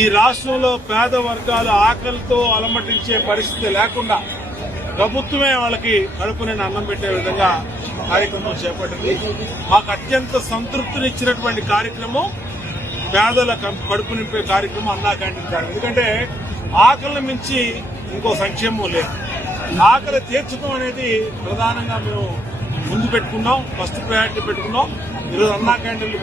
ఈ రాష్ట్రంలో పేద వర్గాలు ఆకలితో అలమటించే పరిస్థితి లేకుండా ప్రభుత్వమే వాళ్ళకి కడుపు నిండా అన్నం పెట్టే విధంగా కార్యక్రమం చేపట్టింది. మాకు అత్యంత సంతృప్తినిచ్చినటువంటి కార్యక్రమం పేదల కడుపు నింపే కార్యక్రమం అన్నా క్యాంటీన్ కార్యక్రమం. ఎందుకంటే ఆకలిని మించి ఇంకో సంక్షేమం లేదు. ఆకలి తీర్చడం అనేది ప్రధానంగా మేము ముందు పెట్టుకున్నాం, ఫస్ట్ ప్రయారిటీ పెట్టుకున్నాం. ఈరోజు అన్నా క్యాంటీన్లు